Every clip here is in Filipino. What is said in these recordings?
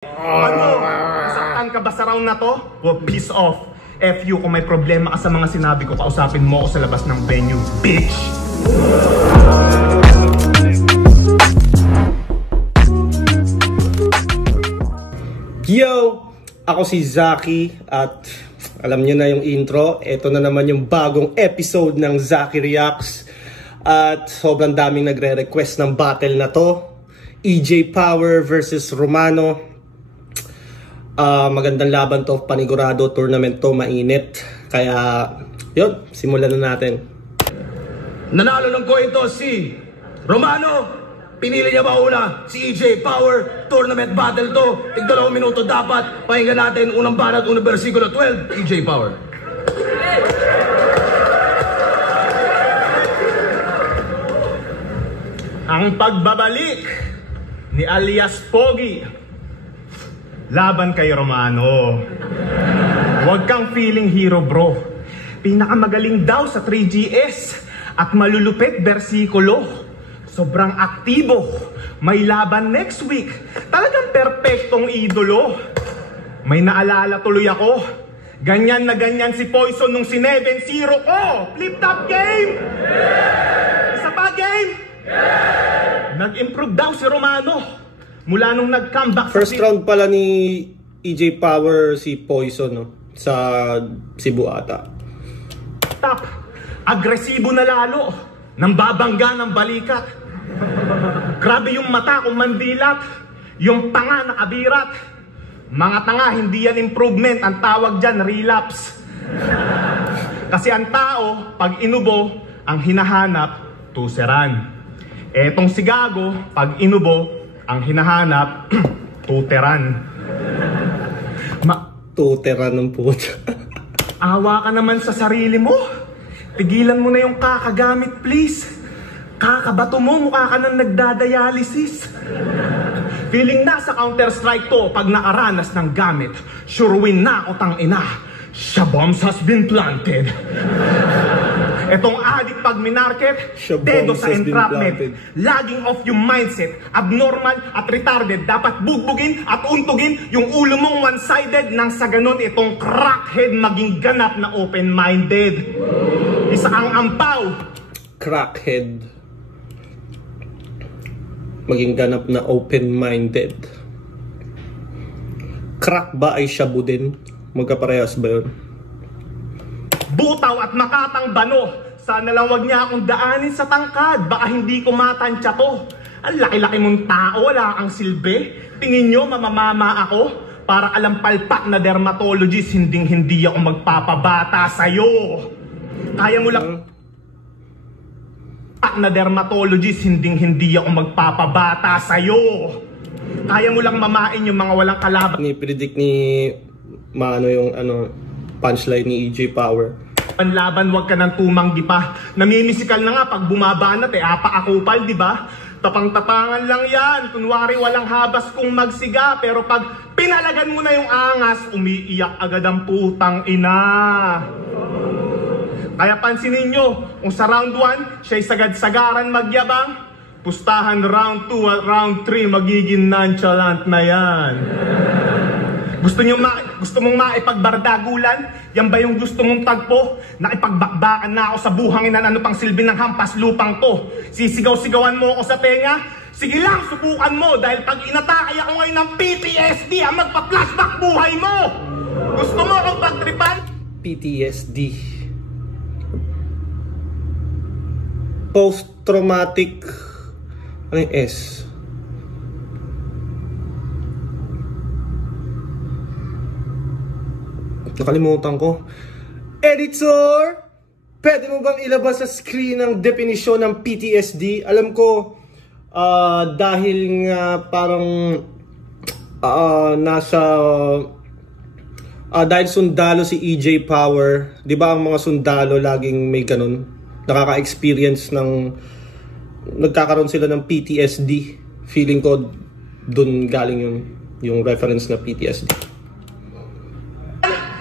Ano? Saktan ka ba sa round na to? Well, peace off. FU, kung may problema ka sa mga sinabi ko, kausapin mo ako sa labas ng venue, bitch! Yo! Ako si Zaki at alam niyo na yung intro. Ito na naman yung bagong episode ng Zaki Reacts. At sobrang daming nagre-request ng battle na to. EJ Power versus Romano. Magandang laban to, panigurado, tournament to, mainit. Kaya, yun, simulan na natin. Nanalo ng coin to si Romano. Pinili niya mauna si EJ Power. Tournament battle to. Tig-2 minuto dapat. Pakinggan natin unang banat, unang versikulo 12. EJ Power. Ang pagbabalik ni alias Pogi laban kay Romano. Huwag kang feeling hero, bro. Pinakamagaling daw sa 3GS at malulupit bersikulo. Sobrang aktibo. May laban next week. Talagang perpektong idolo. May naalala tuloy ako. Ganyan na ganyan si Poison nung 7-0 ko. Flip top game! Isa pa game! Nag-improve daw si Romano. Mula nung nag-comeback First round pala ni EJ Power si Poison, no? Sa Cebu ata. Top. Agresibo na lalo. Nang babangga ng balikat. Grabe yung mata kung mandilat. Yung tanga nakabirat. Mga tanga, hindi yan improvement. Ang tawag dyan, relapse. Kasi ang tao, pag inubo, ang hinahanap, tuseran. Etong si Gago, pag inubo, ang hinahanap, tuteran. Tuteran ng puta. Awa ka naman sa sarili mo. Tigilan mo na yung kakagamit, please. Kakabato mo, mukha ka nang nagdadialysis. Feeling na sa Counter-Strike to pag nakaranas ng gamit. Sure win na ako tang ina. Shabombs has been planted. Etong adik pag minarket, dedo sa entrapment. Laging off yung mindset, abnormal at retarded. Dapat bugbugin at untugin yung ulo mong one-sided. Nang sa ganon itong crackhead maging ganap na open-minded. Isa ang ampaw. Crackhead. Maging ganap na open-minded. Crack ba ay shabu din? Magkaparehas ba yun? Butaw at makatang bano. Sana lang wag niya akong daanin sa tangkad. Baka hindi ko matansya to. Ang laki-laki mong tao, wala kang silbi. Tingin nyo mamamama ako? Para alam palpak na dermatologist, hindi ako magpapabata sa'yo. Kaya mo lang na dermatologist, hindi ako magpapabata sa'yo. Kaya mo lang mamain yung mga walang kalaban. Ni-predict ni yung punchline ni EJ Power. Panlaban, wag ka nang tumanggi pa. Namimisikal na nga pag bumabanat apa-akupal, di ba? Tapang-tapangan lang yan. Kunwari walang habas kung magsiga. Pero pag pinalagan mo na yung angas, umiiyak agad ang putang ina. Kaya pansinin nyo, kung sa round 1, siya'y sagad-sagaran magyabang, pustahan round 2 at round 3, magiging nonchalant na yan. Gusto mong maipagbardagulan? Yan ba yung gusto mong tagpo? Nakipagbakbakan na ako sa buhangin, ano pang silbi ng hampas lupang to? Sisigaw-sigawan mo ako sa tenga? Sige lang, subukan mo, dahil pag inatake ako ngayon ng PTSD, ang magpa-flashback buhay mo! Gusto mo akong pagtripan? PTSD. Post-traumatic. Ano yung S? Nakalimutan ko. Editor! Pwede mo bang ilabas sa screen ang definisyon ng PTSD? Alam ko, dahil nga parang dahil sundalo si EJ Power, di ba ang mga sundalo laging may ganun? Nakaka-experience ng, nagkakaroon sila ng PTSD. Feeling ko, dun galing yung reference na PTSD.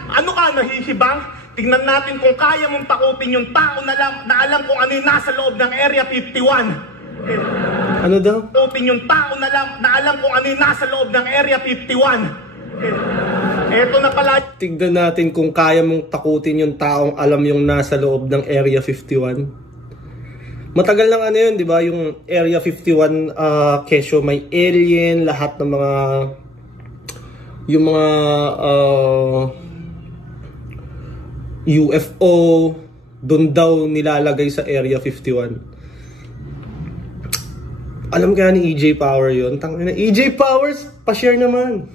Ano ka, nahihibang? Tingnan natin kung kaya mong takutin yung tao na alam kung ano yung nasa loob ng Area 51. Ano daw? Open yung tao na alam kung ano yung nasa loob ng Area 51. Eto na pala. Tignan natin kung kaya mong takutin yung taong alam yung nasa loob ng Area 51. Matagal lang ano yun, di ba? Yung Area 51, kesyo may alien, lahat ng mga yung mga UFO doon daw nilalagay sa Area 51. Alam kaya ni EJ Power yun? Tangina, EJ Powers, pa-share naman.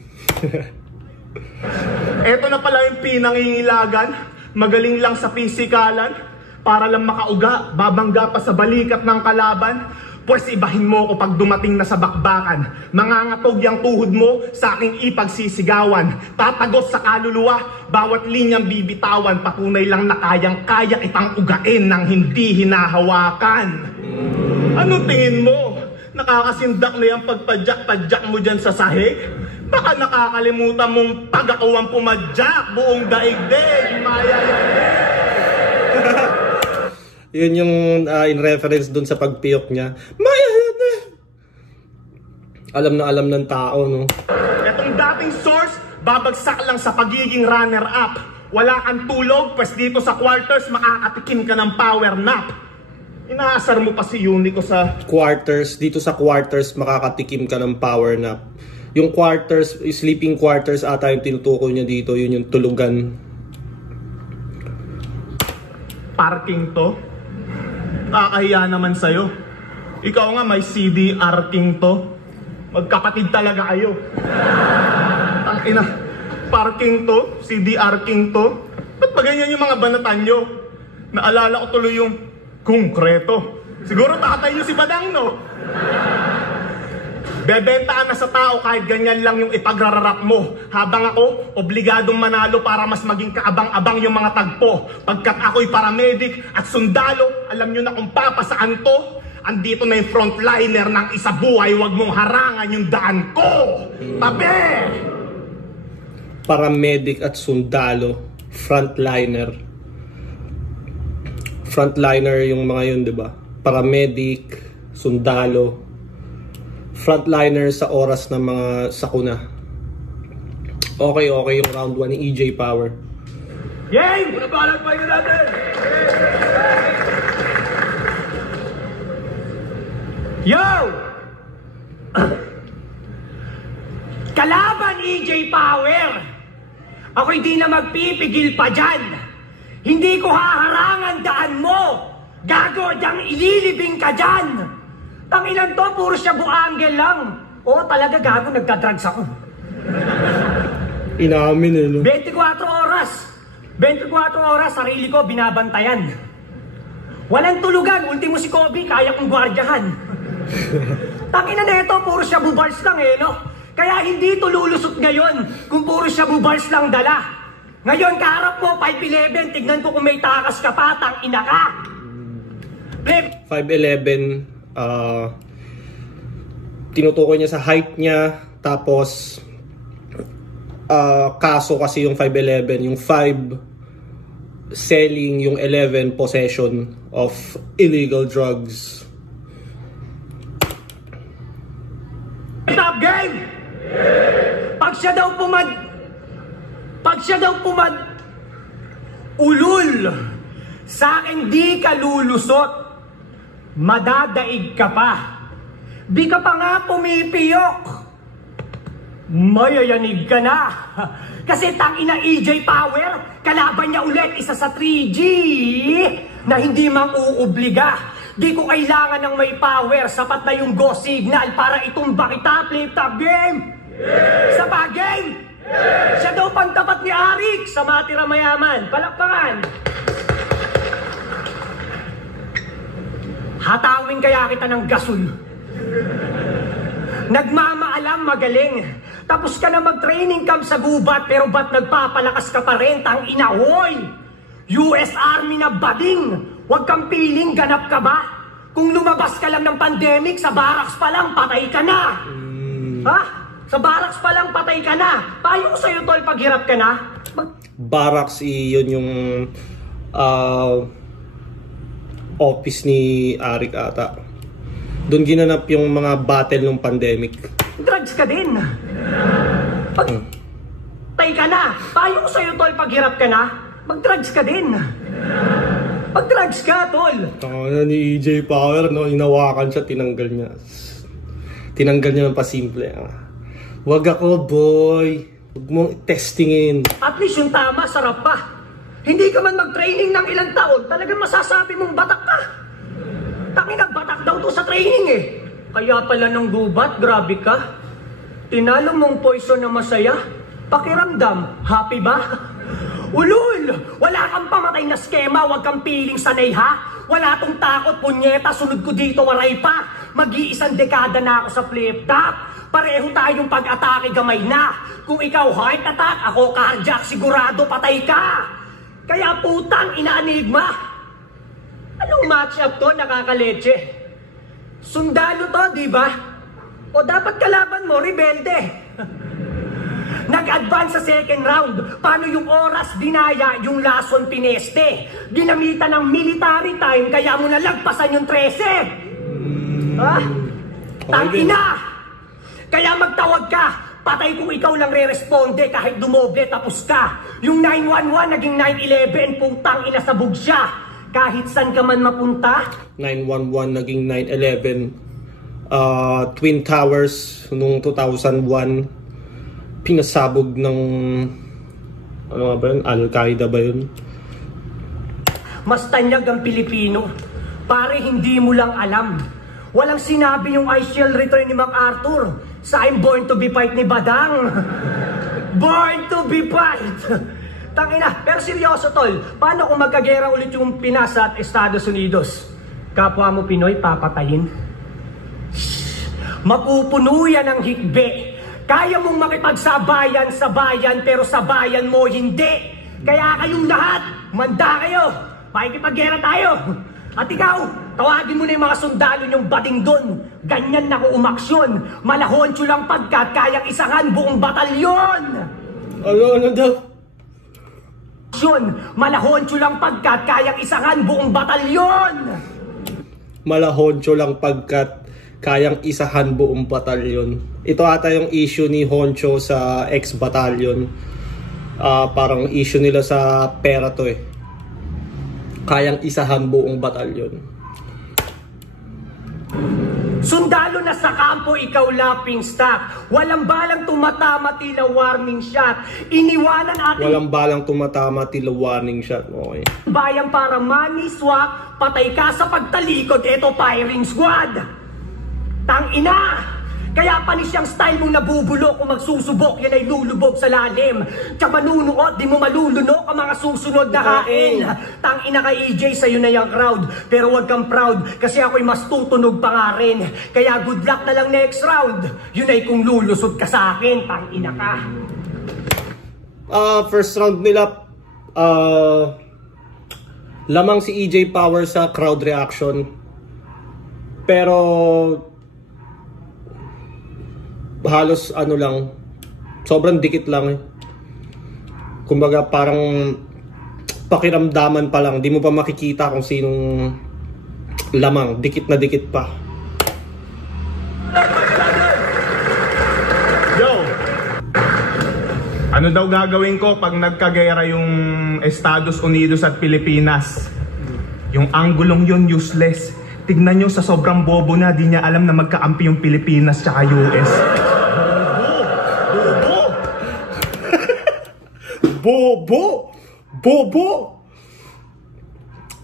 Eto na pala yung pinangingilagan. Magaling lang sa pisikalan. Para lang makauga, babangga pa sa balikat ng kalaban. Pwes ibahin mo ko pag dumating na sa bakbakan. Mangangatog yung tuhod mo sa aking ipagsisigawan. Tatagos sa kaluluwa, bawat linyang bibitawan. Patunay lang na kayang-kaya kitang ugain ng hindi hinahawakan. Anong tingin mo? Nakakasindak na yung pagpadyak-padyak mo dyan sa sahig? Baka nakakalimutan mong pag ako ang pumadyak buong daigdig, maya yan. Yun yung in reference dun sa pagpiyok niya. Maya yan eh! Alam na alam ng tao, no? Etong dating source, babagsak lang sa pagiging runner-up. Wala kang tulog, pues dito sa quarters, makakatikim ka ng power nap. Inaasar mo pa si Unico sa quarters. Dito sa quarters, makakatikim ka ng power nap. Yung quarters, sleeping quarters ata yung tinutukoy niya dito. Yun yung tulugan. Parking to? Kakahiya naman sa'yo. Ikaw nga may CDR King to. Magkapatid talaga kayo. Tangina, parking to, CDR King to. Ba't ba ganyan yung mga banatan nyo? Naalala ko tuloy yung konkreto. Siguro tatay nyo si Badang, no? Bebentaan na sa tao kahit ganyan lang yung ipagrararap mo. Habang ako, obligadong manalo para mas maging kaabang-abang yung mga tagpo. Pagkat ako'y paramedic at sundalo, alam nyo na kung papasaan to. Andito na yung frontliner ng isa buhay, wag mong harangan yung daan ko. Tabi! Paramedic at sundalo. Frontliner. Frontliner yung mga yun, di ba? Paramedic, sundalo. Frontliner sa oras ng mga sakuna. Okay yung round 1 ni EJ Power. Yay! Muna balag pa yun natin! Yo! Kalaban EJ Power! Ako hindi na magpipigil pa dyan. Hindi ko haharangan daan mo. Gago, diyang ililibing ka dyan. Tanginan to, puro siya buanggel lang. Oo, talaga gago, nagka-drugs ako. Inamin eh, no? 24 oras. 24 oras, sarili ko binabantayan. Walang tulugan, ultimo si Kobe, kaya kong gwardyahan. Tanginan na ito, puro siya bubars lang eh, no? Kaya hindi ito lulusot ngayon kung puro siya bubars lang dala. Ngayon, kaharap mo, 5'11", tignan ko kung may takas ka pa, tangina ka. 5'11", tinutukoy niya sa height niya, tapos kaso kasi yung 5'11", yung 5 selling, yung 11 possession of illegal drugs. Stop game! Pag siya daw ulul, sa akin di ka lulusot, madadaig ka pa. Di ka pa nga pumipiyok. Mayayanig ka na. Kasi tangina EJ Power, kalaban niya ulit isa sa 3G na hindi mang-uubliga. Di ko kailangan ng may power, sapat na yung go signal para itumba kita, flip top game. Sa pa game. Siya daw pantapat ni Arik sa matira mayaman. Palakpakan. Hatawin kaya kita ng gasol. Nagmamaalam magaling. Tapos ka na mag-training camp sa gubat, pero ba't nagpapalakas ka pa rin? Tang inahoy! US Army na bading! Huwag kang piling, ganap ka ba? Kung lumabas ka lang ng pandemic, sa barracks pa lang, patay ka na! Ha? Sa barracks pa lang, patay ka na! Payo ko sa'yo, tol, paghirap ka na? Barracks, yun yung office ni Arik ata. Doon ginanap yung mga battle ng pandemic. Drugs ka din. Tay ka na. Payo ko sa'yo, tol, paghirap ka na, mag-drugs ka din. Mag-drugs ka, tol. Ano ni EJ Power, no? Inawakan siya, tinanggal niya. Tinanggal niya ng pasimple. Wag ako, boy. Huwag mong testingin. At least yung tama, sarap pa. Hindi ka man mag-training ng ilang taon, talagang masasabi mong batak ka. Tangina, batak daw to sa training eh. Kaya pala ng gubat, grabe ka. Tinalo mong poison na masaya. Pakiramdam, happy ba? Ulul! Wala kang pamatay na skema, wag kang piling sanay ha? Wala tong takot, punyeta, sunod ko dito, waray pa. Mag-iisang dekada na ako sa flip-top. Pareho tayong pag-atake gamay na. Kung ikaw heart attack, ako cardiac, sigurado patay ka. Kaya putang ina-enigma. Anong match-up to, nakakaleche? Sundalo to, di ba? O dapat kalaban mo, rebelde. Nag-advance sa second round. Paano yung oras dinaya, yung lason pineste? Ginamitan ng military time, kaya mo nalagpasan yung 13. Ha? Tangina! Kaya magtawag ka. Patay kung ikaw lang re-responde kahit dumoble tapos ka. Yung 911 naging 911, putang ina sabog siya. Kahit saan ka man mapunta. 911 naging 911. Twin Towers noong 2001. Pinasabog ng ano nga ba yun? Al-Qaeda ba yun? Mas tanyag ang Pilipino. Pare, hindi mo lang alam. Walang sinabi yung I shall return ni MacArthur sa I'm born to be fight ni Badang. Born to be fight. Tangina, pero seryoso tol, paano kung magkagera ulit yung Pinas at Estados Unidos? Kapwa mo Pinoy, papatayin? Mapupuno yan ng hikbe. Kaya mong makipagsabayan sa bayan, pero sa bayan mo hindi. Kaya kayong lahat, manda kayo. Pakikipaggera tayo. At ikaw, tawagin mo na yung mga sundalo niyong bading doon. Ganyan na ko umaksyon. Malahoncho lang pagkat kayang isahan buong batalyon. Ano daw? Malahoncho lang pagkat kayang isahan buong batalyon. Malahoncho lang pagkat kayang isahan buong batalyon. Ito ata yung issue ni Honcho sa ex-batalyon. Parang issue nila sa pera to eh. Kayang isahan buong batalyon. Sundalo na sa kampo, ikaw laping stock. Walang balang tumatama, tila warning shot. Iniwanan ating Walang balang tumatama, tila warning shot. Okay. bayan para money swap. Patay ka sa pagtalikod, eto firing squad. Tangina! Kaya panis siyang style mong nabubulok. Kung magsusubok, yan ay lulubog sa lalim. Tsaka manunuot, di mo malulunok ang mga susunod na kain. Tangina ka EJ, sa'yo na yung crowd. Pero wag kang proud, kasi ako'y mas tutunog pa nga rin. Kaya good luck na lang next round. Yun ay kung lulusot ka sa akin, tangina ka. First round nila, lamang si EJ Power sa crowd reaction. Pero halos ano lang, sobrang dikit lang eh. Kumbaga parang pakiramdaman pa lang, di mo pa makikita kung sinong lamang, dikit na dikit pa. Yo! Ano daw gagawin ko pag nagkagera yung Estados Unidos at Pilipinas? Yung anggulong yun useless. Tignan nyo sa sobrang bobo na, di niya alam na magkaampi yung Pilipinas tsaka US. Bobo! Bobo!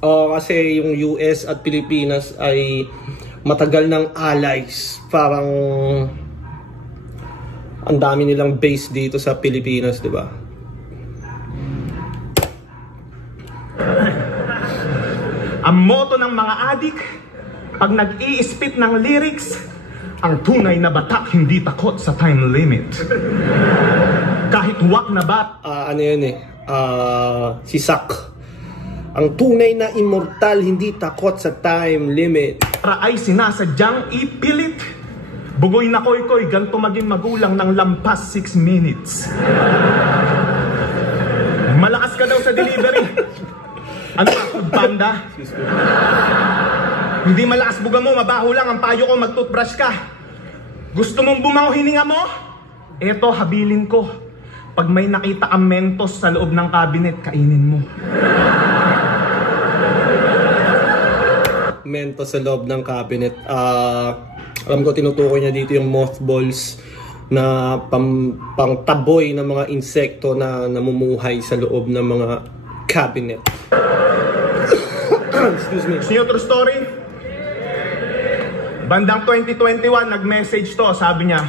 Kasi yung US at Pilipinas ay matagal ng allies. Parang ang dami nilang base dito sa Pilipinas, di ba? Ang motto ng mga adik, pag nag-i-spit ng lyrics, ang tunay na batak hindi takot sa time limit. Kahit wak na bat. Ano yun eh? Si Sak. Ang tunay na immortal hindi takot sa time limit. Para ay sinasadyang ipilit. Bugoy na koy-koy, ganto maging magulang ng lampas 6 minutes. Malakas ka daw sa delivery. Ano ka, Food Panda? Hindi malakas buga mo, mabaho lang ang payo ko, mag-toothbrush ka. Gusto mong bumango hininga mo? Eto, habilin ko. Pag may nakita kang Mentos sa loob ng cabinet, kainin mo. Mentos sa loob ng cabinet. Alam ko tinutukoy niya dito yung mothballs na pang-taboy ng mga insekto na namumuhay sa loob ng mga cabinet. Excuse me. Gusto nyo true story? Bandang 2021, nag-message to. Sabi niya,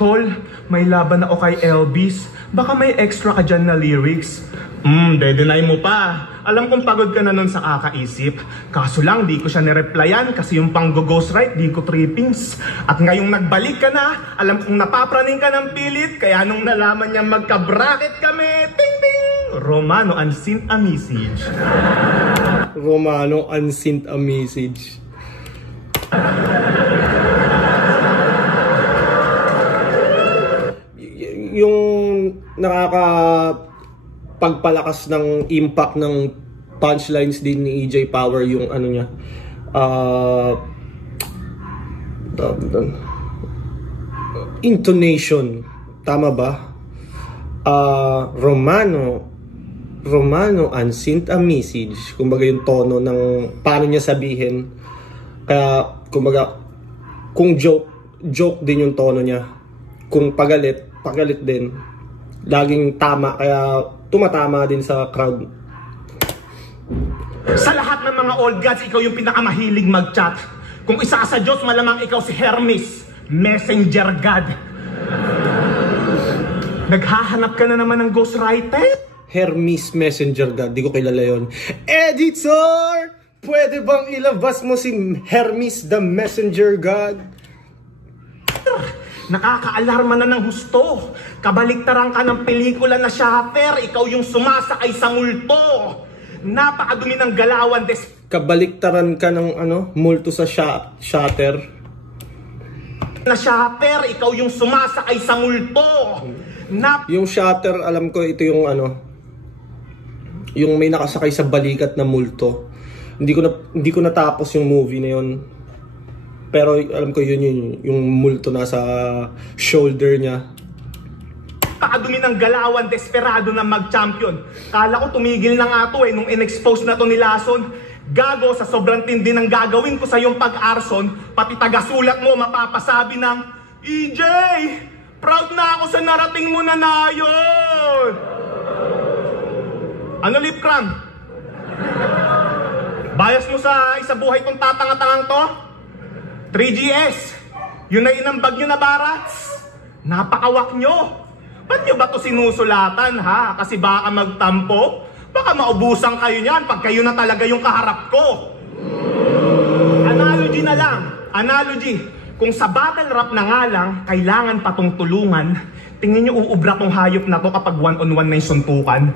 Tol, may laban ako kay Elvis. Baka may extra ka dyan na lyrics. Dedenay mo pa. Alam kong pagod ka na nun sa kakaisip. Kaso lang, di ko siya nireplyan kasi yung pang-ghostwrite, di ko trippings. At ngayong nagbalik ka na, alam kong napapraning ka ng pilit. Kaya nung nalaman niya magka-bracket kami, ting ting! Romano unsent a message. Romano unsent a message. Yung nakakapagpalakas ng impact ng punchlines din ni EJ Power yung ano niya, intonation, tama ba? Romano unsent a message, kumbaga yung tono ng paano niya sabihin. Kaya kumbaga kung joke din yung tono niya, kung pagalit din, laging tama, kaya tumatama din sa crowd. Sa lahat ng mga old gods, ikaw yung pinakamahilig mag-chat. Kung isa ka sa Diyos, malamang ikaw si Hermes, messenger god. Naghahanap ka na naman ng ghostwriter? Hermes messenger god, di ko kilala yun. Editor! Pwede bang ilabas mo si Hermes the messenger god? Nakaka-alarma na ng husto. Kabaliktaran ka ng pelikula na Shatter. Ikaw yung sumasakay sa multo. Napakadumi ng galawan. Kabaliktaran ka ng multo sa Shatter. Na Shatter, ikaw yung sumasakay sa multo. Yung Shatter, alam ko ito yung yung may nakasakay sa balikat na multo. Hindi ko natapos yung movie na yun. Pero alam ko yun yung multo nasa shoulder niya. Pakadumi ng galawan, desperado na mag-champion. Kala ko tumigil na nga to nung in-expose na to ni Lason. Gago, sa sobrang tindi ng gagawin ko sa iyong pag-arson, pati tagasulat mo mapapasabi ng, EJ, proud na ako sa narating mo na yun. Ano lip cram? Bias mo sa isa buhay tong tatanga-tangang to? 3GS, yun na inambag nyo na barats. Napakawak nyo. Ba't nyo ba to sinusulatan ha? Kasi baka magtampo? Baka maubusan kayo niyan pag kayo na talaga yung kaharap ko. Analogy na lang. Analogy. Kung sa battle rap na nga lang, kailangan pa tong tulungan, tingin nyo uubra tong hayop na to kapag one-on-one na yung suntukan?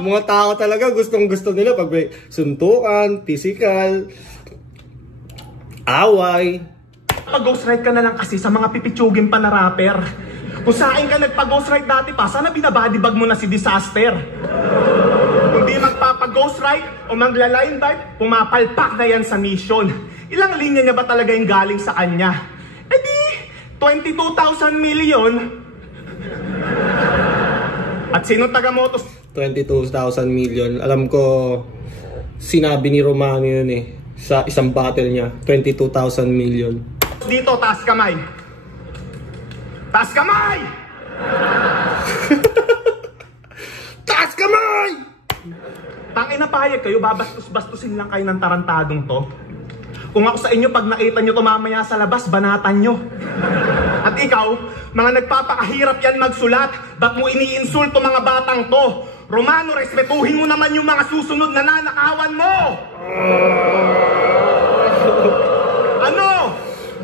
Mga tao talaga gustong-gusto nila pag may suntukan, physical, away. Pag-ghostwrite ka na lang kasi sa mga pipitsugin pa na rapper. Kung sa akin ka nagpag-ghostwrite dati pa, sana binabadibag mo na si Disaster. Kung di magpapag-ghostwrite o magla-line type, pumapalpak na yan sa mission. Ilang linya niya ba talaga yung galing sa kanya? Eh di, 22,000 million. At sino taga-motos? 22,000 million. Alam ko, sinabi ni Romano yun sa isang battle niya. 22,000 million. Dito, taas kamay. Taas kamay! Taas kamay! Tangina pahayag kayo, babastos-bastusin lang kayo ng tarantadong to. Kung ako sa inyo, pag nakita nyo to mamaya sa labas, banatan nyo. At ikaw, mga nagpapakahirap yan magsulat, ba't mo iniinsulto mga batang to? Romano, respetuhin mo naman yung mga susunod na nanakawan mo! Ano?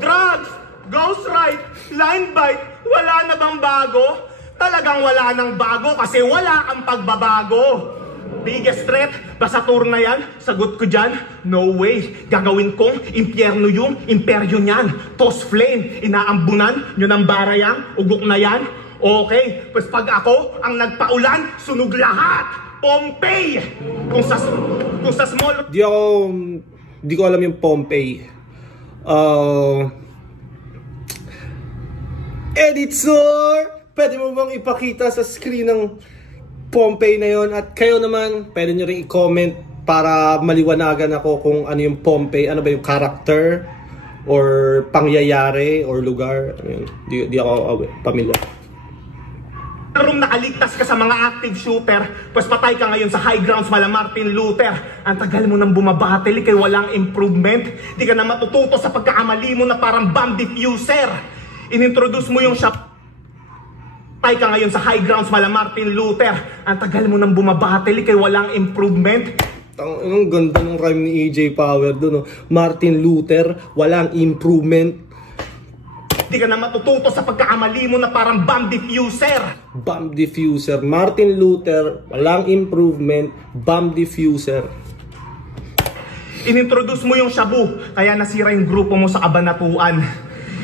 Drugs, ghostwrite, line bite, wala na bang bago? Talagang wala nang bago kasi wala kang pagbabago. Biggest threat, basta tour na yan, sagot ko dyan, no way. Gagawin kong impyerno yung imperyo niyan. Toss flame, inaambunan, yun ang barayang, ugok na yan. Okay, pues pag ako ang nagpaulan, sunog lahat. Pompey! Kung sa Kung sa small Di ko alam yung Pompey. Editor, pwede mo bang ipakita sa screen ng Pompey na yon? At kayo naman, pwede nyo rin i-comment para maliwanagan ako kung ano yung Pompey. Ano ba yung character or pangyayari or lugar? Ano yun? Di ako pamilyar. room nakaligtas ka sa mga active shooter, pues patay ka ngayon sa high grounds mala Martin Luther. Ang tagal mo nang bumabattle, kay walang improvement. Di ka na matututo sa pagkakamali mo na parang bomb diffuser. Inintroduce mo yung shop. Patay ka ngayon sa high grounds mala Martin Luther. Ang tagal mo nang bumabattle, kay walang improvement. Ang ganda ng rhyme ni EJ Power doon, no? Martin Luther, walang improvement. Di ka na matututo sa pagkakamali mo na parang bomb diffuser. Bomb diffuser. Martin Luther, walang improvement. Bomb diffuser. Inintroduce mo yung shabu, kaya nasira yung grupo mo sa kabanatuan.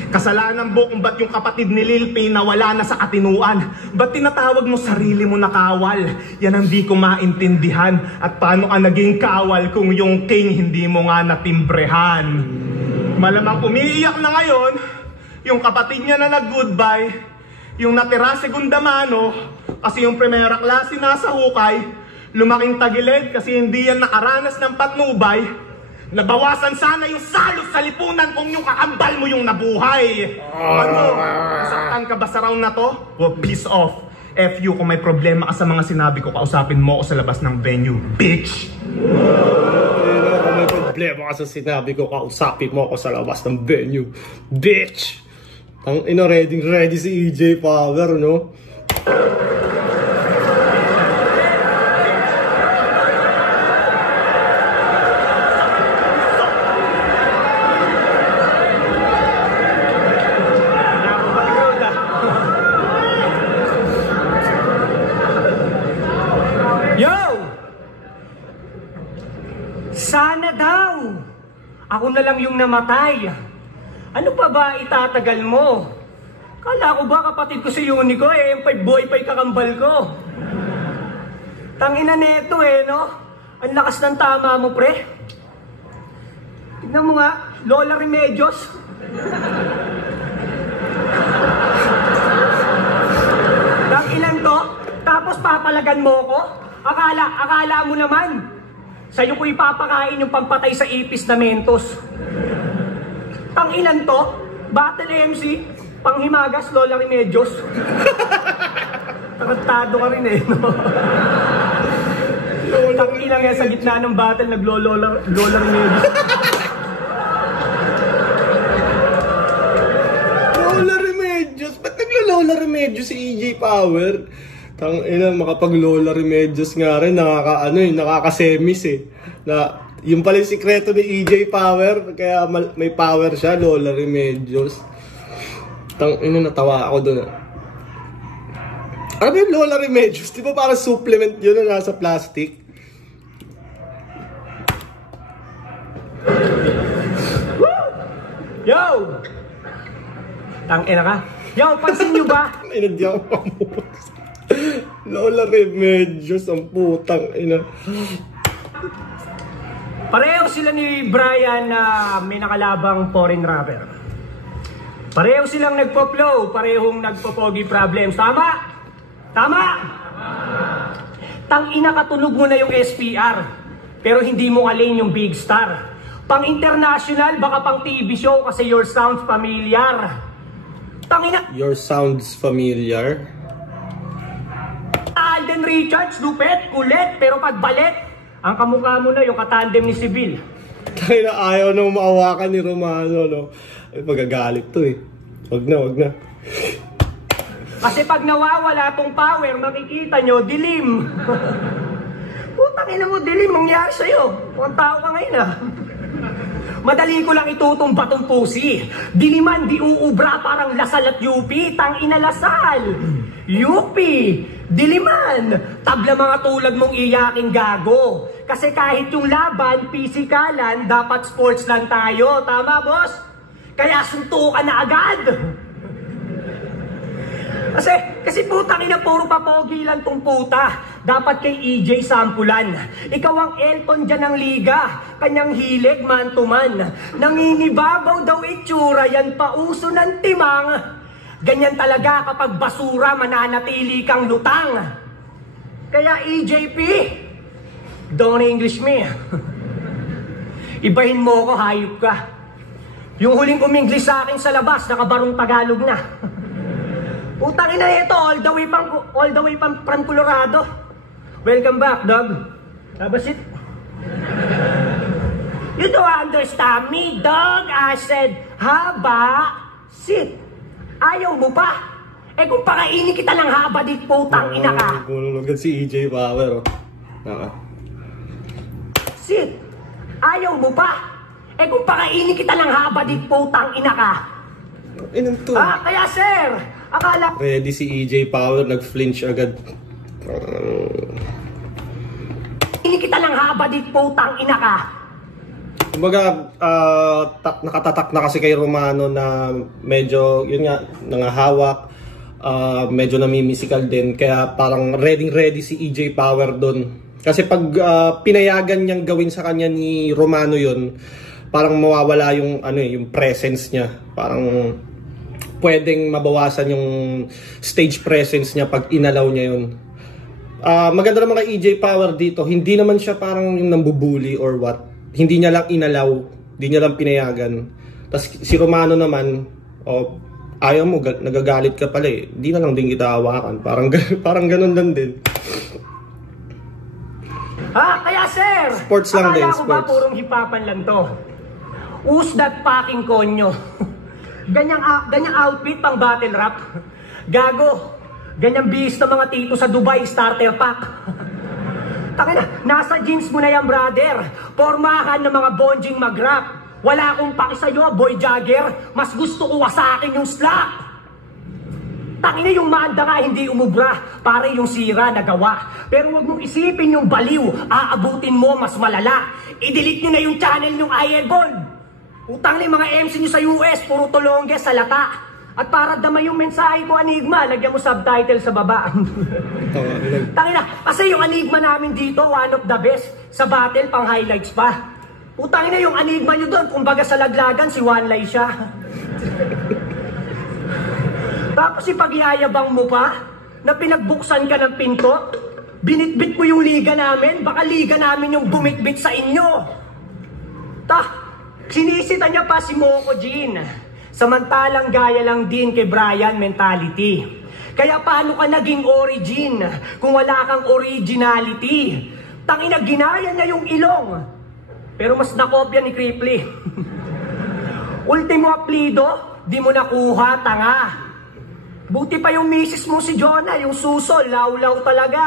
Kasalanan mo kung ba't yung kapatid ni Lil P na wala na sa katinuan. Ba't tinatawag mo sarili mo na kawal? Yan ang di ko maintindihan. At paano ka naging kawal kung yung king hindi mo nga natimbrehan? Malamang umiiyak na ngayon yung kapatid niya na nag-goodbye, yung natira segunda mano, kasi yung primera klase nasa hukay, lumaking tagilid kasi hindi yan nakaranas ng patnubay, nabawasan sana yung salos sa lipunan kung yung kakambal mo yung nabuhay. Ano? Saktan ka ba sa round na to? Well, peace off. FU kung may problema ka sa mga sinabi ko, kausapin mo ako sa labas ng venue, bitch! Kung may problema ka sa sinabi ko, kausapin mo ako sa labas ng venue, bitch! Ang ready si EJ Power, no? Yo! Sana daw ako na lang yung namatay. Ano pa ba itatagal mo? Kala ko ba kapatid ko si Unico yung boy pa'y kakambal ko. Tangina neto no? Ang lakas ng tama mo, pre. Tignan mo nga, Lola Remedios. Tanginan to, tapos papalagan mo ko? Akala mo naman, sa'yo ko ipapakain yung pampatay sa ipis na Mentos. Tanginan to, Battle MC, panghimagas, Lola Remedios. Tarantado ka rin no? Tanginan nga sa gitna ng battle, Lola Remedios. Lola Remedios? Ba't naglo-Lola Remedios si EJ Power? Tangina, makapag-Lola Remedios nga rin, nakaka-semis na yung pala yung sikreto ni EJ Power, kaya may power siya, Lola Remedios. Natawa ako doon. Ano yung Lola Remedios? Di ba parang supplement yun na nasa plastic? Yo! Tangina ka. Yo, pansin nyo ba? Hindi ako mamutos. Lola Remedios, ang putang ina. Pareho sila ni Brian na may nakalabang foreign rapper. Pareho silang nagpo-flow, parehong nagpo-pogi problems. Tama? Tama? Tang-ina katunog mo na yung SPR, pero hindi mo alin yung big star. Pang-international, baka pang TV show kasi your sounds familiar. Tang-ina. Your sounds familiar? Alden Richards, lupet, kulit, pero pagbalit, ang kamukha mo na yung katandem ni Sibyl. Tayo na ayaw na maawakan ni Romano, no? Ay, magagalit to Wag na. Kasi pag nawawala tong power, makikita nyo, dilim. Putang ina mo, dilim, mangyari sa'yo. Kung tao ka ngayon Madali ko lang itutumba tong pusi. Diliman, di uubra, parang Lasal at UP. Tang ina Lasal. UP. Diliman. Tabla mga tulad mong iyaking gago. Kasi kahit yung laban, pisikalan, dapat sports lang tayo. Tama, boss? Kaya suntukan na agad. Kasi putang ina, puro papogi lang tong puta. Dapat kay EJ sampulan. Ikaw ang Elton dyan ng liga. Kanyang hilig man to man. Nangingibabaw daw itsura, yan pa uso ng timang. Ganyan talaga kapag basura, mananatili kang lutang. Kaya EJP, don't English me. Ibahin mo ko, hayop ka. Yung huling uminglis sa akin sa labas, nakabarong Tagalog na. Utang ina ito, all the way from Colorado. Welcome back, dog. Have a seat. You don't understand me, dog. I said, haba, sit. Ayaw mo pa? Eh kung pakainin kita ng haba, dit putang ina ka. Gululugan si EJ Power. Sit. Ayaw mo pa? Eh kung pakainin kita ng haba, dit putang ina ka. Inan to. Kaya sir, akala... Ready si EJ Power, nag-flinch agad. Ini kita ng haba, dit putang ina ka. Kumbaga, nakatatak na kasi kay Romano na medyo, yun nga, nangahawak, medyo namimisikal din. Kaya parang ready si EJ Power doon. Kasi pag pinayagan niyang gawin sa kanya ni Romano yun, parang mawawala yung, yung presence niya. Parang pwedeng mabawasan yung stage presence niya pag inalaw niya yun. Maganda naman kay EJ Power dito, hindi naman siya parang yung nambubuli or what. Hindi niya lang inalaw, hindi niya lang pinayagan. Tapos si Romano naman, ayaw mo, nagagalit ka pala eh. Hindi na lang din kita hawakan. Parang ganun lang din. Kaya sir, Sports lang din, akala ko ba sports. purong hipapan lang to? Who's that fucking konyo? Ganyang outfit pang battle rap? Gago, ganyang bihis na mga tito sa Dubai starter pack. Takina, nasa jeans mo na yan, brother. Pormahan ng mga bonjing mag-rap. Wala akong paki sa'yo, boy jagger. Mas gusto ko sa akin yung slap. Takina, yung manda nga hindi umubra. Pare yung sira nagawa. Pero wag mong isipin yung baliw. Aabutin mo mas malala. I-delete nyo na yung channel yung Airborne. Utang na yung mga MC nyo sa US, puro tulongge sa lata. At para damay yung mensahe ko, Enigma, lagyan mo subtitle sa baba. Tangina, kasi yung Enigma namin dito, one of the best. Sa battle, pang highlights pa. Utangin na yung Enigma nyo doon, kumbaga sa laglagan, si One Lai siya. Tapos ipagyayabang mo pa, na pinagbuksan ka ng pinto, binitbit mo yung liga namin, baka liga namin yung bumitbit sa inyo. Sinisita niya pa si Moco Jean. Samantalang gaya lang din kay Brian mentality. Kaya paano ka naging origin kung wala kang originality? Tangina, ginaya niya yung ilong. Pero mas nakopya ni Cripply. Ultimo aplido, di mo nakuha, tanga. Buti pa yung misis mo si Jonah, yung suso, law-law talaga.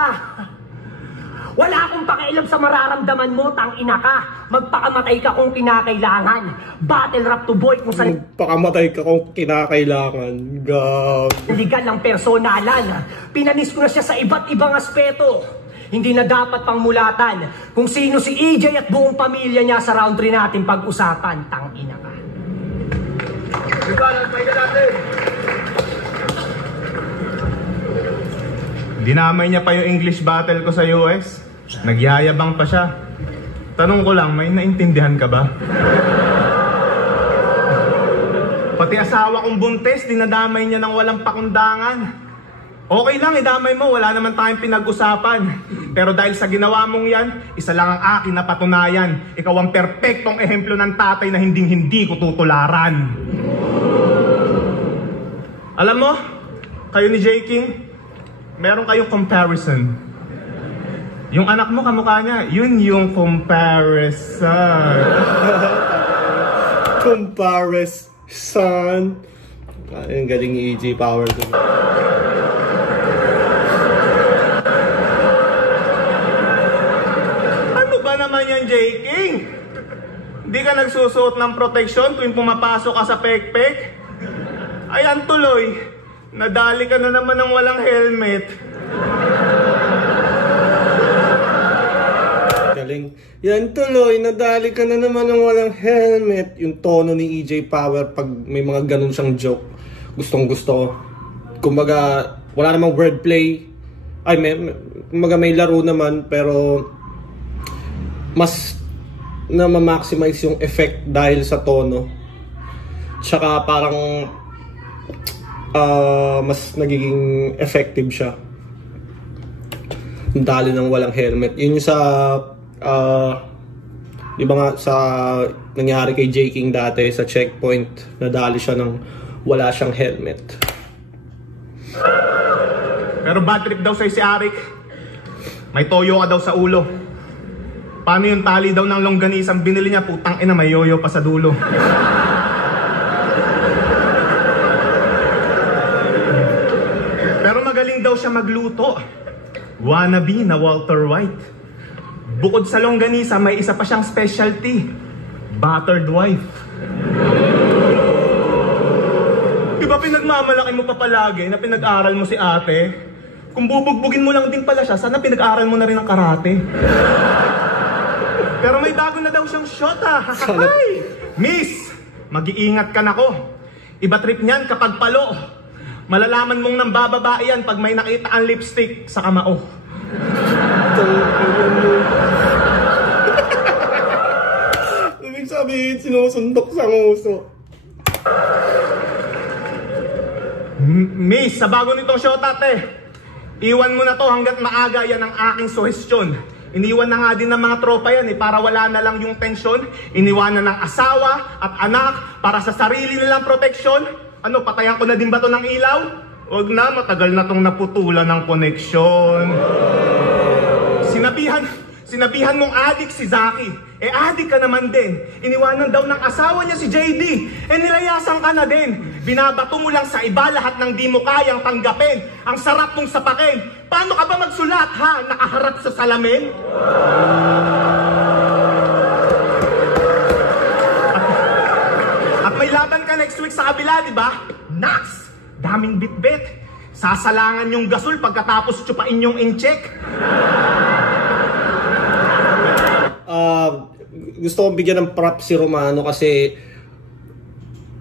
Wala akong pakialam sa mararamdaman mo, tangina ka. Magpakamatay ka kung kinakailangan. Battle rap to boy kung saan... Magpakamatay ka kung kinakailangan. Gag. Legal ang personalan. Pinanis ko na siya sa iba't ibang aspeto. Hindi na dapat pang mulatan kung sino si EJ at buong pamilya niya sa round 3 natin pag-usapan. Tangina ka. Dinamay niya pa yung English battle ko sa US. Nagyayabang pa siya. Tanong ko lang, may naintindihan ka ba? Pati asawa kong buntis, dinadamay niya ng walang pakundangan. Okay lang, idamay mo, wala naman tayong pinag-usapan. Pero dahil sa ginawa mong yan, isa lang ang akin na patunayan. Ikaw ang perpektong ehemplo ng tatay na hinding-hindi ko tutularan. Alam mo, kayo ni J. King, meron kayong comparison. Yung anak mo, kamukha niya, yun yung comparison. Comparison. Ang galing ni EJ Power. Ano ba naman yan, J. King? Hindi ka nagsusuot ng proteksyon tuwing pumapasok ka sa pekpek? Ayan tuloy, nadali ka na naman ng walang helmet. Galing. Yan tuloy, nadali ka na naman ng walang helmet. Yung tono ni EJ Power pag may mga ganun siyang joke. Gustong gusto. Kumbaga, wala namang wordplay. Ay, may laro naman, pero mas na ma-maximize yung effect dahil sa tono. Tsaka parang mas nagiging effective siya dali ng walang helmet. Yun yung sa di ba nga sa nangyari kay J. King dati sa checkpoint, nadali siya ng wala siyang helmet. Pero bad trip daw sa'yo si Arik. May toyo ka daw sa ulo. Paano yung tali daw ng longganisang binili niya? Putang ina, may yoyo pa sa dulo. Pero magaling daw siya magluto. Wannabe na Walter White. Bukod sa longganisa, may isa pa siyang specialty. Battered wife. Diba pinagmamalaki mo pa palagi na pinag-aral mo si ate? Kung bubugbugin mo lang din pala siya, sana pinag-aral mo na rin ang karate. Pero may bago na daw siyang shot ah. Hi! Miss, mag-iingat ka na ko. Iba trip niyan kapag palo. Malalaman mong nang bababae yan pag may nakita ang lipstick sa kamao. Ibig sabihin, sinusundok sa nguso. Miss, sa bago nitong shot ate, iwan mo na to hanggat maaga, yan ang aking suhestyon. Iniwan na nga din ng mga tropa yan para wala na lang yung tensyon. Iniwanan ng asawa at anak para sa sarili nilang proteksyon. Ano, patayan ko na din ba to ng ilaw? Huwag na, matagal na tong naputulan ng koneksyon. Sinabihan mong adik si Zaki. Adik ka naman din. Iniwanan daw ng asawa niya si JD. Nilayasan ka na din. Binabato mo lang sa iba lahat ng di mo kayang tanggapin. Ang sarap mong sapakin. Paano ka ba magsulat ha? Nakaharap sa salamin? At may laban ka next week sa kabila, di ba? Naks! Daming bitbit. Sasalangan yung gasol pagkatapos tsupain yung in-check. Gusto kong bigyan ng prop si Romano kasi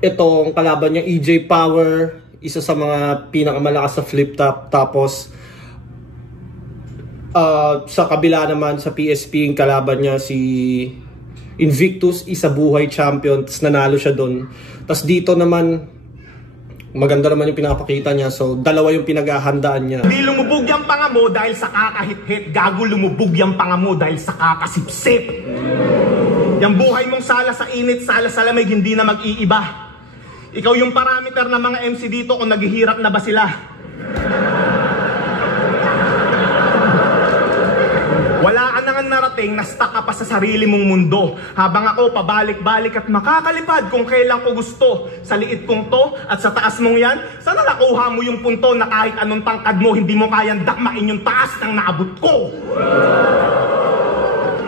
itong kalaban niya, EJ Power, isa sa mga pinakamalakas sa flip top. Tapos sa kabila naman sa PSP, yung kalaban niya si Invictus, isa buhay champion, tapos nanalo siya doon. Tapos dito naman maganda naman yung pinapakita niya, so dalawa yung pinaghahandaan niya. Hindi lumubog yung panga mo dahil sa kakahit-hit, gago lumubog yung panga mo dahil sa kakasipsip. Yung buhay mong sala sa init, sala sa lamig, hindi na mag-iiba. Ikaw yung parameter ng mga MC dito kung naghihirap na ba sila. Wala ka nang narating na stuck ka pa sa sarili mong mundo. Habang ako pabalik-balik at makakalipad kung kailan ko gusto. Sa liit kong to at sa taas mong yan, sana nakuha mo yung punto na kahit anong tangkad mo, hindi mo kayang dakmain yung taas ng naabot ko.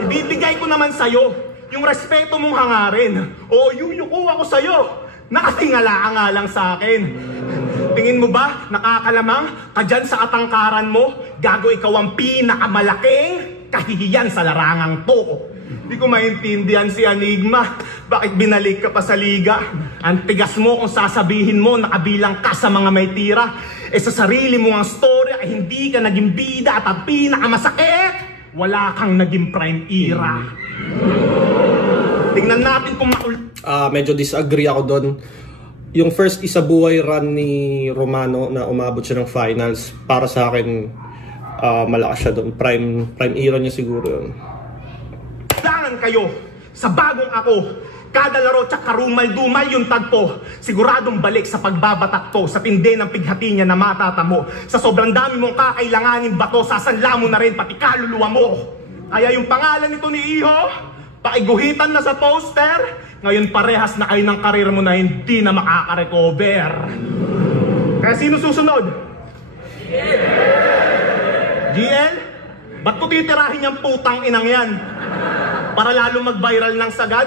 Ibibigay ko naman sa'yo yung respeto mong hangarin. O yuyuko ako sa'yo. Nakatingala nga lang sa akin. Tingin mo ba nakakalamang ka dyan sa katangkaran mo? Gago, ikaw ang pinakamalaking kahihiyan sa larangang to. Hindi ko maintindihan si Enigma. Bakit binalik ka pa sa liga? Ang tigas mo kung sasabihin mo nakabilang ka sa mga may tira. Sa sarili mo ang story ay hindi ka naging bida at ang pinakamasakit, wala kang naging prime era. Tingnan natin kung medyo disagree ako doon. Yung first isabuhay run ni Romano na umabot siya ng finals, para sa akin malakas siya doon. Prime era niya siguro yun. Dangan kayo sa bagong ako. Kada laro tsak karumal-dumal yung tagpo. Siguradong balik sa pagbabatak ko, sa tindi ng pighati niya na matatamo. Sa sobrang dami mong kakailanganin bato, sasanla mo na rin pati kaluluwa mo. Kaya yung pangalan nito ni Iho, paiguhitan na sa poster. Ngayon parehas na kayo ng karir mo na hindi na makaka-recover. Kaya sino susunod? GL? Ba't ko titirahin yung putang inang yan? Para lalo mag-viral ng sagad?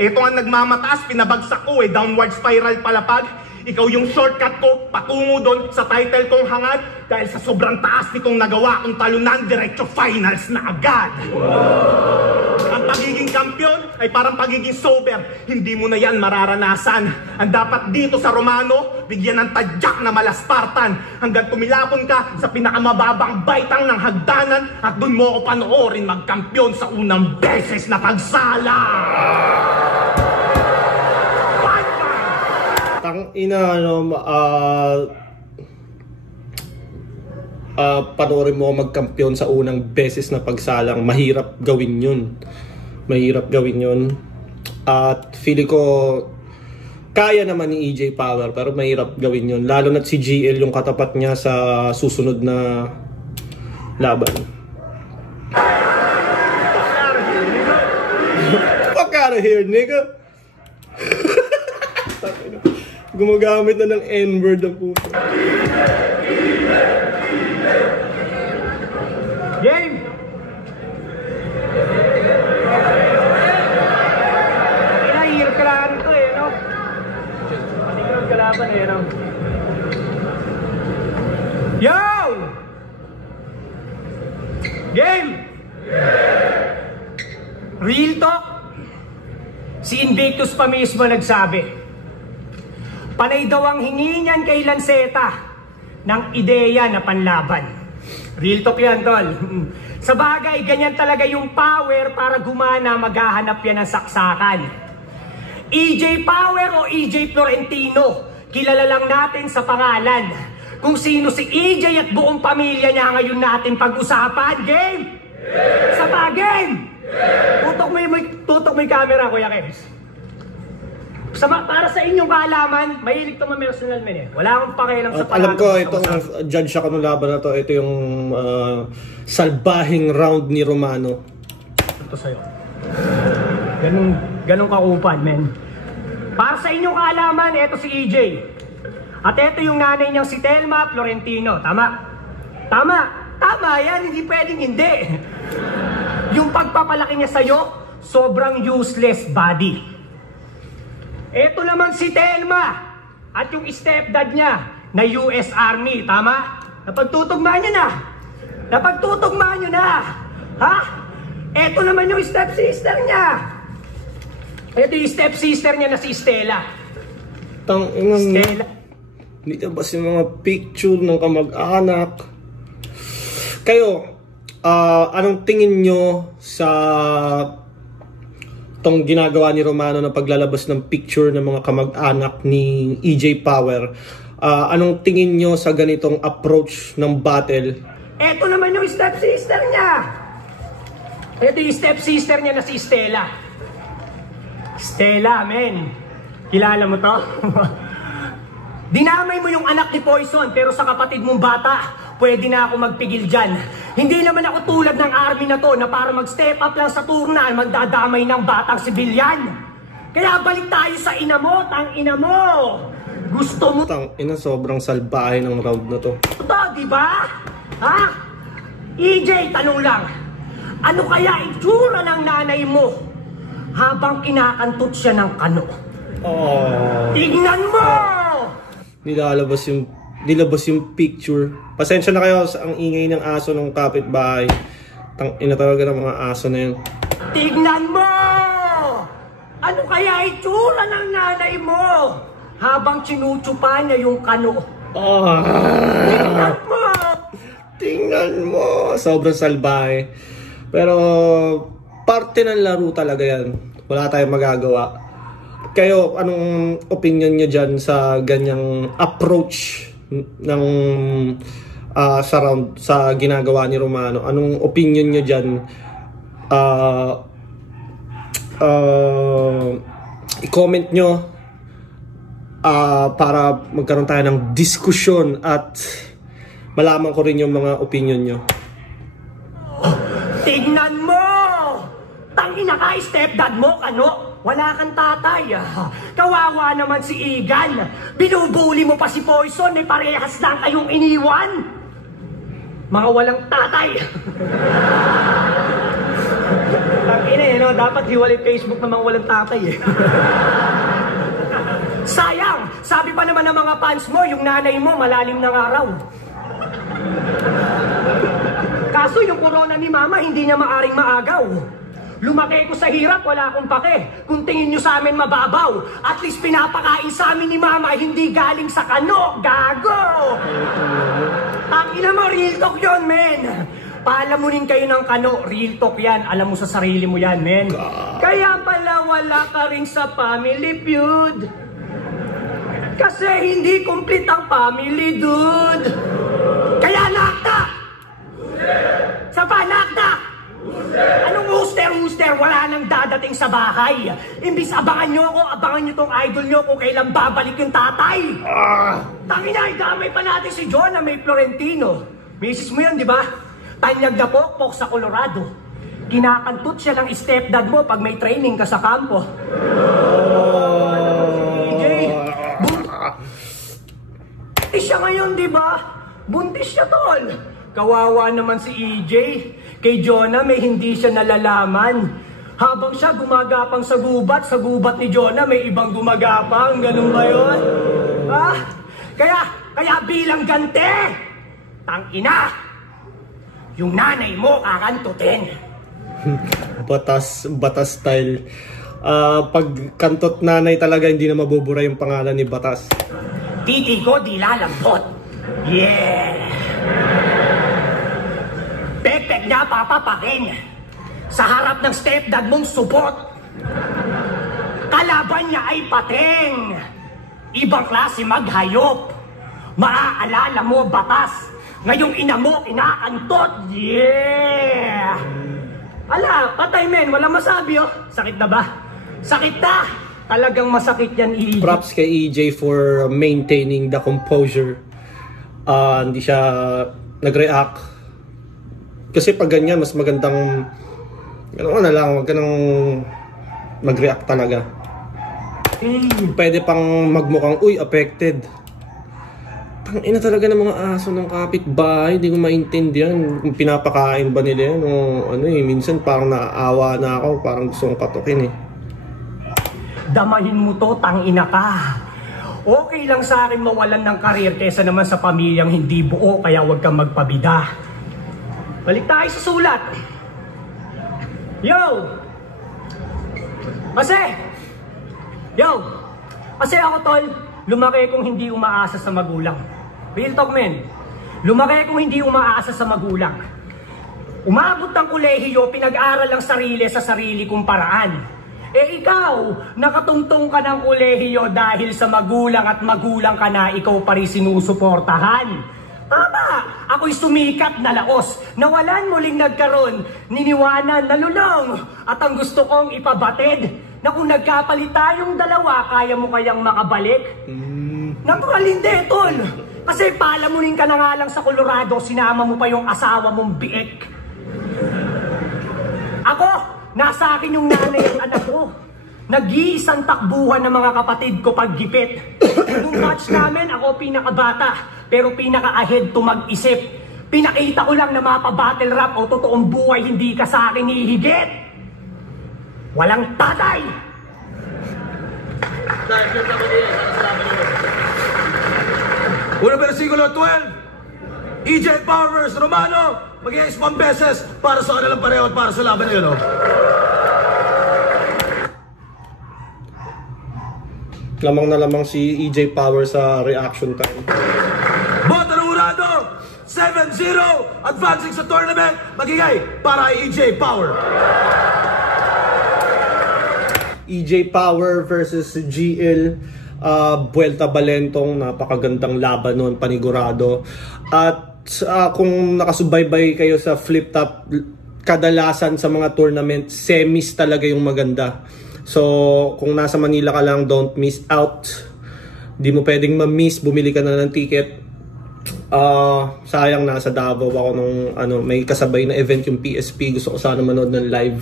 Ito ang nagmamataas, pinabagsak ko downward spiral palapag. Ikaw yung shortcut ko, patungo doon sa title kong hangad. Dahil sa sobrang taas nitong nagawa kong talunan, diretso finals na agad. Ang pagiging kampiyon ay parang pagiging sober. Hindi mo na yan mararanasan. Ang dapat dito sa Romano, bigyan ng tadyak na malaspartan hanggang tumilapon ka sa pinakamababang baitang ng hagdanan at dun mo ako panoorin magkampiyon sa unang beses na pagsala. Tang ina, panoorin mo magkampiyon sa unang beses na pagsalang. Mahirap gawin yun. Mahirap gawin yun. At feeling ko kaya naman ni EJ Power, pero mahirap gawin yun. Lalo na't si GL yung katapat niya sa susunod na laban. Fuck out of here, nigga! Gumagamit na ng N-word ang puto. Game! Hirap kalaban ito eh, no? Hirap kalaban eh, no? Yo! Game! Real talk? Si Invictus pa mismo nagsabi. Panay daw ang hingi niyan kay Lanceta ng ideya na panlaban. Real talk yan, tol. Sa bagay, ganyan talaga yung power para gumana, maghahanap yan ng saksakan. EJ Power o EJ Florentino, kilala lang natin sa pangalan. Kung sino si EJ at buong pamilya niya ngayon natin pag-usapan. Game! Sa game! Tutok mo yung camera, Kuya Kebs. Para sa inyong kaalaman, mahilig ito personal men eh. Wala akong pakialam sa alam ko, itong judge ako ng laban na to. Ito yung salbahing round ni Romano. Ito sa'yo. Ganun kaupan, men. Para sa inyong kaalaman, ito si EJ. At ito yung nanay niyang si Telma Florentino. Tama? Tama yan. Hindi pwedeng hindi. Yung pagpapalaki niya sa'yo, sobrang useless body. Ito naman si Telma at yung stepdad niya na US Army, tama? Napagtutugmaan nyo na. Ha? Ito naman yung stepsister niya. Ito yung stepsister niya na si Stella. Stella. Dito ba si mga picture ng kamag-anak? Kayo, anong tingin nyo sa tong ginagawa ni Romano na paglalabas ng picture ng mga kamag-anak ni EJ Power? Anong tingin nyo sa ganitong approach ng battle? Ito naman yung stepsister niya. Ito yung stepsister niya na si Stella. Stella, men. Kilala mo to? Dinamay mo yung anak ni Poison, pero sa kapatid mong bata, pwede na ako magpigil dyan. Hindi naman ako tulad ng army na to na para mag-step up lang sa turna magdadamay ng batang sibilyan. Kaya balik tayo sa ina mo, tang ina mo. Gusto mo... Tang ina, sobrang salbahe ng round na to. Ito, di ba? Ha? EJ, tanong lang. Ano kaya itsura ng nanay mo habang kinakantot siya ng kano? Tignan mo! Nilabas yung picture. Pasensya na kayo sa ang ingay ng aso ng kapitbahay. Tang-ina talaga ng mga aso na yun. Tignan mo! Ano kaya itsura ng nanay mo habang chinuchupa niya yung kano? Tignan mo! Tingnan mo! Sobrang salbahe. Pero parte ng laro talaga yan. Wala tayong magagawa. Kayo, anong opinion nyo dyan sa ganyang approach ng sa round, sa ginagawa ni Romano? Anong opinion nyo dyan? I-comment nyo para magkaroon tayo ng diskusyon at malaman ko rin yung mga opinion nyo. Tignan mo! Tangina ka, stepdad mo, ano? Wala kang tatay. Kawawa naman si Igan. Binubuli mo pa si Poison, may parehas lang kayong iniwan. Mga walang tatay. Tangina eh, no? Dapat hiwalay Facebook ng mga walang tatay eh. Sayang! Sabi pa naman ng mga fans mo, yung nanay mo malalim ng araw. Kaso yung corona ni Mama hindi niya maaring maagaw. Lumaki ko sa hirap, wala akong pake. Kung tingin nyo sa amin mababaw, at least pinapakain sa amin ni mama, hindi galing sa kano, gago! Tangina mo, real talk yun, men! Palamunin kayo ng kano, real talk yan. Alam mo sa sarili mo yan, men. Kaya pala wala ka rin sa family feud. Kasi hindi complete ang family, dude. Kaya nakta! Sa pa, nakta! Anong huster? Wala nang dadating sa bahay. Imbis abangan nyo ako, abangan nyo tong idol nyo kung kailan babalik yung tatay. Tangina, idamay pa natin si John na may Florentino. Misis mo yun, di ba? Tanyag na pokpok sa Colorado. Kinakantot siya ng stepdad mo pag may training ka sa kampo. Buntis siya ngayon, di ba? Buntis siya, tol. Kawawa naman si EJ. Kay Jonah may hindi siya nalalaman. Habang siya gumagapang sa gubat ni Jonah may ibang gumagapang. Ganun ba yun? Ha? Kaya bilang gante, tangina, yung nanay mo kakantutin. Batas style. Pag kantot nanay talaga hindi na mabubura yung pangalan ni Batas. Titi ko di lalampot. Yeah! Pekpek na papapakin sa harap ng stepdad mong supot. Kalaban niya ay pateng. Ibang klase maghayop. Maaalala mo, Batas, ngayong ina mo kinakantot. Yeah! Ala, patay men, wala masabi oh. Sakit na ba? Sakit na! Talagang masakit yan, EJ. Props kay EJ for maintaining the composure. Hindi siya nag-react. Kasi pag ganyan, mas magandang gano'n na lang, wag ka nang mag-react talaga. Pwede pang magmukhang, uy, affected. Tangina talaga ng mga aso ng kapitbahay, hindi ko maintindihan kung pinapakain ba nila yan o ano eh, minsan parang naaawa na ako, parang gusto kong patukin eh. Damahin mo to, tangina ka. Okay lang sa akin mawalan ng karir kesa naman sa pamilyang hindi buo, kaya wag kang magpabida. Balik tayo sa sulat. Yo! Kasi ako, tol, lumaki kong hindi umaasa sa magulang. Real talk, men. Lumaki kong hindi umaasa sa magulang. Umabot ng kolehiyo, pinag-aral ang sarili sa sarili kong paraan. Eh ikaw, nakatungtong ka ng kolehiyo dahil sa magulang at magulang ka na ikaw pa rin sinusuportahan. Tama! Ako'y sumikat na laos. Nawalan muling nagkaroon, niniwanan, nalulong. At ang gusto kong ipabatid, na kung nagkapalit tayong dalawa, kaya mo kayang makabalik? Natural hindi, tol. Kasi palamunin ka na nga lang sa Colorado, sinama mo pa yung asawa mong biek. Ako, nasa akin yung nanay at anak ko. Nag-iisang takbuhan ng mga kapatid ko paggipit. Nung batch namin, ako pinakabata. Pero pinaka-ahead to mag-isip. Pinakita ko lang na mapa-battle rap o totoong buhay hindi ka sa akin hihigit. Walang tatay! Unang versikulo 12, EJ Power vs. Romano, mag-iayos pang beses para sa kanilang pareho at para sa laban na yun. Oh. Lamang na lamang si EJ Power sa reaction time. Bota ng Urado, 7-0, advancing sa tournament, magigay para kay EJ Power. EJ Power versus GL, Buelta Balentong, napakagandang laban noon, panigurado. At kung nakasubaybay kayo sa flip top, kadalasan sa mga tournament, semis talaga yung maganda. So kung nasa Manila ka lang, don't miss out. Di mo pwedeng ma-miss, bumili ka na ng ticket. Sayang, nasa Davao ako nung may kasabay na event yung PSP. Gusto ko sana manood ng live.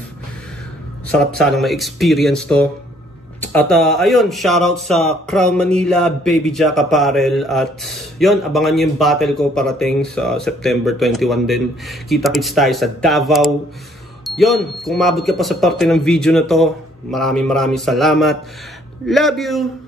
Sarap sanang ma-experience to. At ayun, shoutout sa Crown Manila, Baby Jack Apparel. At yun, abangan nyo yung battle ko parating sa September 21 din. Kita-kits tayo sa Davao. Yun, kung mabot ka pa sa parte ng video na to, maraming salamat. Love you!